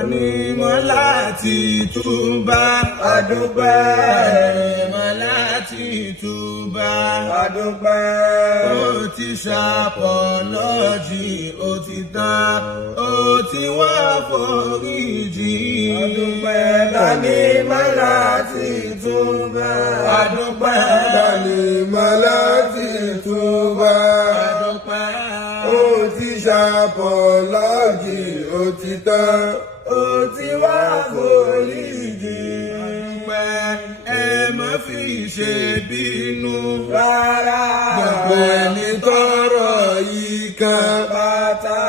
Ànímọ́ láti túbá, ànímọ́ láti túbá, ó ti ṣàpọ̀lọ́jì, ó ti tán, ó ti wá foríjì. Ànímọ́ láti túbá, ànímọ́ láti túbá, ó ti ṣàpọ̀lọ́jì, ó ti tán, ó ti wá foríjì. Ẹ má fi ṣe bínú Rárá, gbogbo ẹni tọ́rọ̀ yìí kan pátá.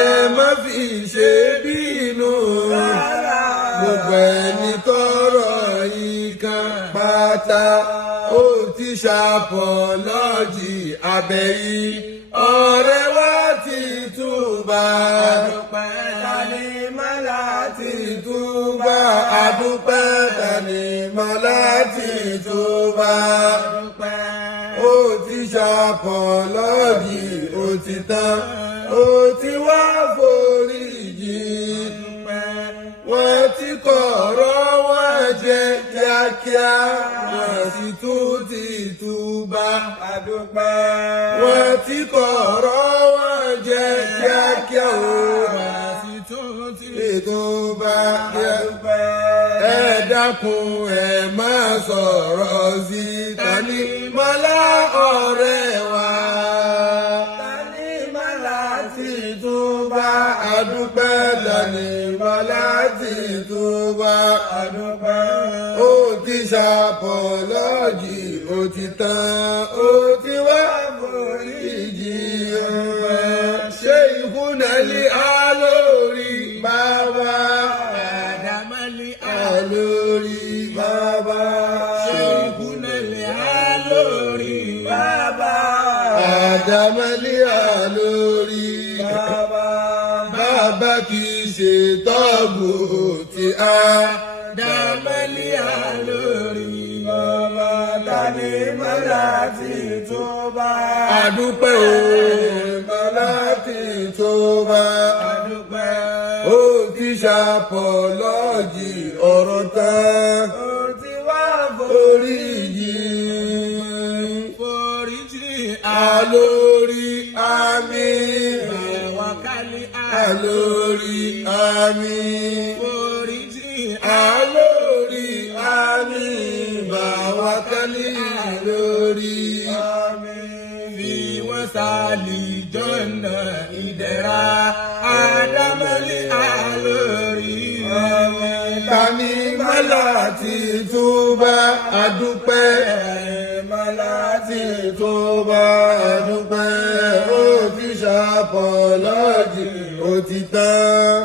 ẹ má fi ṣe bínú Rárá, gbogbo ẹni tọ́rọ̀ yìí kan pátá ó ti ṣàpọ̀lọ́jì abẹ́yí ọ̀rẹ́ wa ti túbà. Ànímọ́ láti túbà àdúpẹ́ ànímọ́ láti túbà. Ó ti ṣàpọ̀lọ́jì, ó ti tán, ó ti wá foríjì. Wọ́n ti kọ̀rọ̀ wọ́n jẹ kíákíá, wọ́n sì tún ti túbà. Wọ́n ti kọ̀rọ̀ wọ́n jẹ kíákíá, wọ́n sì tún ti túbà. Ẹ dákun ẹ má sọ̀rọ̀ sí Tanimọ́lá ọ̀rẹ́ wa. Ànímọ́ láti túbá, Àdúpẹ́ Tanimọ́lá ti túbà. Ó ti ṣàpọ̀lọ́jì, ó ti tán, ó ti wá foríjì. Ṣé ìkúnlẹ̀ alórí bàbá? Àdàmálì alórí bàbá. Ṣé ìkúnlẹ̀ alórí bàbá? Àdàmálì alórí bàbá. Bàbá kì í ṣe tọ́gbù tí a Àdàmálì alórí bàbá. Ànímọ́ láti túbá, Àdúpẹ́ Ànímọ́ láti túbá. Ó ti ṣàpọ̀lọ́jì ọ̀rọ̀ tán, ó ti wá foríjì. Alórí àmín, wákàlí alórí àmín. Alórí àmín, bàwákálí alórí àmín. Fi wọ́n sálì jọ́nà ìdẹ̀ra, Àdámọ́lì alórí àmín. Tanimọ́ láti túbá, àdúpẹ́. Tanimọ́ láti túbá, àdúpẹ́. Ó ti ṣàpọ̀lọ́jì, ó ti tán.